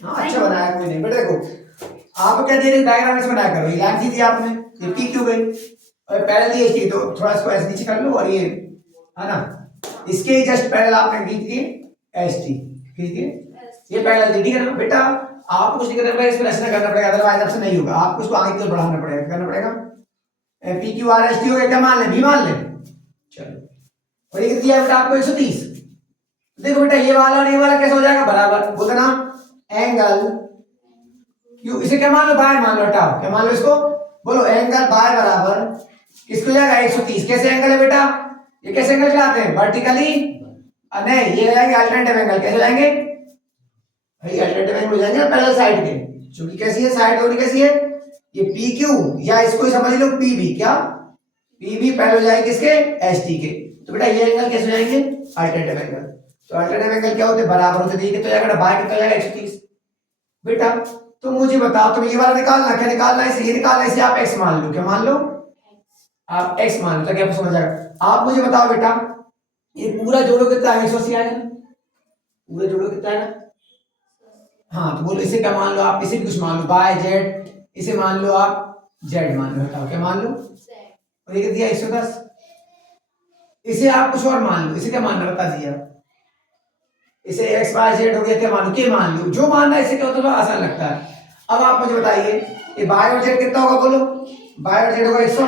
हाँ अच्छा बनाया, कोई नहीं बेटा। देखो आप क्या दे रहे डायग्राम इसमें बनाया करो, ये लाइन दी थी आपने, ये पी क्यू गई और पैरेलल दी थी, तो थोड़ा इसको ऐसे नीचे कर लो और ये है ना, इसके जस्ट पैरेलल आपने खींच दिए एस टी, खींच दिए ये पैरेलल थी, ठीक है ना बेटा। आपको कुछ नहीं करना पड़ेगा, इसको ऐसे करना पड़ेगा, अदरवाइज आपसे नहीं होगा, आपको इसको आगे की ओर बढ़ाना पड़ेगा, करना पड़ेगा। P Q R S T हो गया, क्या मान लें, बी मान लें, चलो। और ये दिया बेटा आपको 130। देखो बेटा ये वाला और ये वाला कैसे हो जाएगा बराबर, बोलते ना एंगल क्यू, इसे क्या मान लो, बाय मान लो, हटाओ, क्या मान लो इसको, बोलो एंगल बाय बराबर किसको जाएगा 130। कैसे एंगल है बेटा, ये कैसे एंगल कहलाते हैं, वर्टिकली, नहीं ये हो जाएंगे अल्टरनेटिव एंगल, कैसे हो जाएंगे भाई, अल्टरनेटिव एंगल हो जाएंगे ना पैरेलल साइड के, क्योंकि कैसी है साइड दोनों कैसी है, ये पी क्यू या इसको ही समझ लो पी बी, क्या पी बी पैरेलल हो जाएगी किसके, एस टी के। तो बेटा ये एंगल कैसे हो जाएंगे, अल्टरनेटिव एंगल। तो अल्टरनेटिव एंगल क्या होते हैं, बराबर होते हैं, कितना जाएगा बाय, कितना जाएगा 130 बेटा। तो मुझे बताओ, तुम ये वाला निकालना, क्या निकालना है, इसे ये निकालना है, इसे आप x मान लो, क्या मान लो, आप x मान लो, ताकि आपको समझ आएगा। आप मुझे बताओ बेटा, ये पूरा जोड़ो कितना है, 180 आएगा ना, पूरा जोड़ो कितना आएगा, हाँ तो बोलो इसे क्या मान लो, आप इसे भी कुछ मान लो, बाय जेड, इसे मान लो आप जेड मान लो, बताओ क्या मान लो, और ये दिया 110, इसे आप कुछ और मान लो, इसे क्या मानना बता दिया, इसे एक्स वाई जेड हो गया, क्या मान लो, के मान लो, जो मानना है इसे क्या होता है, आसान लगता है। अब आप मुझे बताइए ये बाय और जेड कितना होगा, बोलो बाय और जेड होगा 100,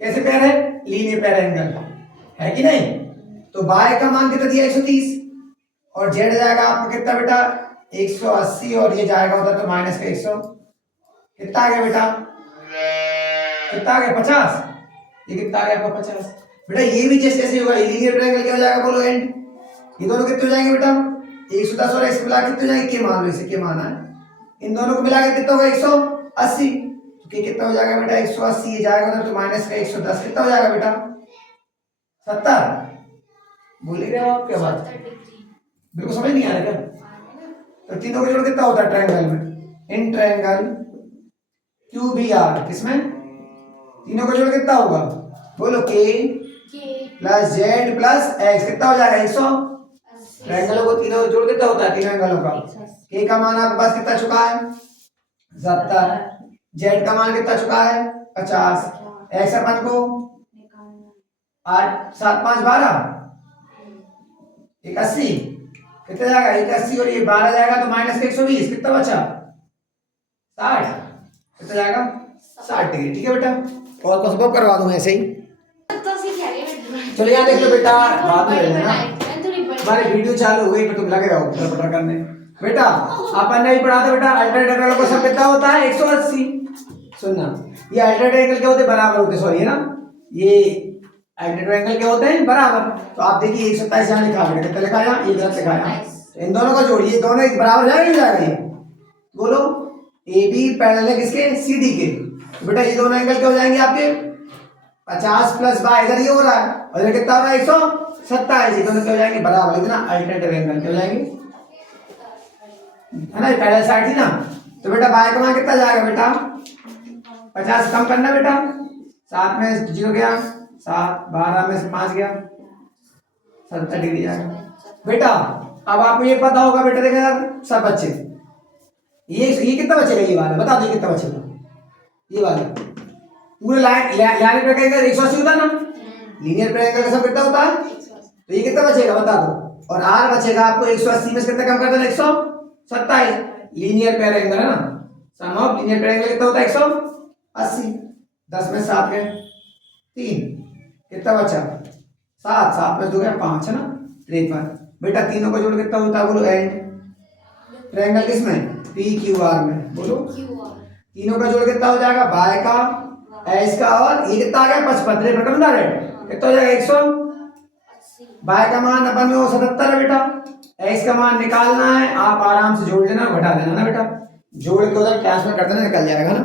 कैसे पेयर है, लीनियर पेयर एंगल है कि नहीं। तो बाय का मान कितना दिया 130 और जेड जाएगा आपको कितना बेटा 180, और ये जाएगा उधर तो माइनस का 100, कितना आ गया बेटा, कितना आ गया 50, ये कितना आ गया आपका 50 बेटा। ये भी जैसे जैसे होगा लीनियर ट्रायंगल क्या हो जाएगा, बोलो एंड, ये दोनों कितने हो जाएंगे बेटा 110 और इसको मिला कितने हो जाएंगे, के मान लो, इसे के माना है, इन दोनों को मिला के कितना होगा 180, तो के कितना हो जाएगा बेटा 180, ये जाएगा उधर तो माइनस का 110, कितना हो जाएगा बेटा 70, बोल रहे हो आप क्या बात, बिल्कुल समझ नहीं आ रहा क्या। तो तीनों का जोड़ कितना होता है ट्रायंगल में, in triangle Q B R, किसमें तीनों का जोड़ कितना होगा, बोलो के प्लस जेड प्लस एक्स, कितना हो जाएगा 100, ट्रायंगलों को तीनों जोड़ कितना होता है, तीनों एंगलों का, के का मान आपके पास कितना चुका है 70, जेड का मान कितना चुका है 50, एक्स अपन को 8 7 5 12 81, कितना जाएगा 81, और ये 12 जाएगा तो माइनस का 120, कितना बचा 60, कितना जाएगा 60 डिग्री, ठीक है बेटा। और कुछ सब करवा दूं ऐसे ही, चलो यहाँ देख लो बेटा, बाद में ले लेना, हमारी वीडियो चालू हो गई पर तुम लगे रहो पटर करने बेटा। अपन ने भी पढ़ा था बेटा, अल्टरनेटिव एंगल का सब कितना होता है 180, सुनना ये अल्टरनेटिव एंगल क्या होते हैं, बराबर होते हैं, सॉरी है ना, ये अल्टरनेटिव एंगल क्या होते हैं बराबर। तो आप देखिए 127 यहाँ लिखा है, कितना लिखा है यहाँ, ये गलत लिखा है, तो इन दोनों का जोड़िए, दोनों एक बराबर जाएगा, ये बोलो ए बी पैरेलल है किसके, सी डी के, तो बेटा ये दोनों एंगल क्या हो जाएंगे आपके 50 प्लस बाय, इधर ये हो रहा है और इधर कितना हो रहा है 127, ये दोनों क्या हो जाएंगे बराबर, इतना अल्टरनेटिव एंगल क्या हो जाएंगे, है ना, पैरेलल साइड थी ना। तो बेटा बाय का मान कितना जाएगा बेटा 50 कम करना बेटा, 7 में 0 गया, 7 12 में से 5 गया, 70 डिग्री जाएगा बेटा। अब आपको ये पता होगा बेटा, देखा सब बच्चे, ये कितना बचेगा, ये वाला बता दो कितना बचेगा, ये वाला पूरे लाइन लाइन पे कहेगा 180 होता ना, लीनियर ट्रायंगल का सब कितना होता है, तो ये कितना बचेगा बता दो, और आर बचेगा आपको 180 में से कितना कम कर देना 127, लीनियर पेयर एंगल है ना, सम ऑफ लीनियर पेयर एंगल कितना होता है 180, 10 में 7 गए 3, कितना बचा 7, 7 में 2 गया 5 है ना 53 बेटा। तीनों का जोड़ कितना होता है, बोलो एंड ट्रायंगल किसमें पी क्यू आर में, बोलो तीनों का जोड़ कितना हो जाएगा, बाय का एस का और ये कितना आ गया 55, पर कम डायरेक्ट कितना हो जाएगा 100, बाय का मान अपन में वो 77 है बेटा, एक्स का मान निकालना है, आप आराम से जोड़ लेना घटा देना ना बेटा, जोड़ के उधर ट्रांसफर कर देना निकल जाएगा ना।